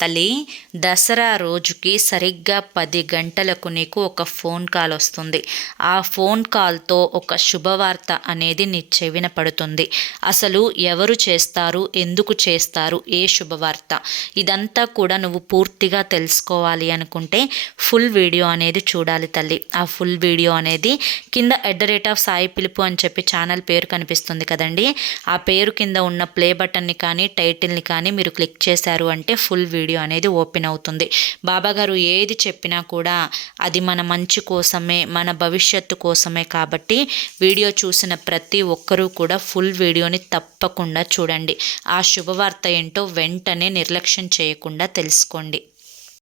తల్లి దసరా రోజుకి సరిగ్గా పది గంటలకు నీకు ఒక ఫోన్ కాల్ వస్తుంది. ఆ ఫోన్ కాల్తో ఒక శుభవార్త అనేది నీ చెవిన పడుతుంది. అసలు ఎవరు చేస్తారు? ఎందుకు చేస్తారు? ఏ శుభవార్త? ఇదంతా కూడా నువ్వు పూర్తిగా తెలుసుకోవాలి అనుకుంటే ఫుల్ వీడియో అనేది చూడాలి తల్లి. ఆ ఫుల్ వీడియో అనేది కింద at the rate of Sai పిలుపు అని చెప్పి ఛానల్ పేరు కనిపిస్తుంది కదండి. ఆ పేరు కింద ఉన్న ప్లే బటన్ని కానీ టైటిల్ని కానీ మీరు క్లిక్ చేశారు అంటే ఫుల్ వీడియో వీడియో అనేది ఓపెన్ అవుతుంది. బాబాగారు ఏది చెప్పినా కూడా అది మన మంచి కోసమే మన భవిష్యత్తు కోసమే కాబట్టి వీడియో చూసిన ప్రతి ఒక్కరూ కూడా ఫుల్ వీడియోని తప్పకుండా చూడండి. ఆ శుభవార్త ఏంటో వెంటనే నిర్లక్ష్యం చేయకుండా తెలుసుకోండి.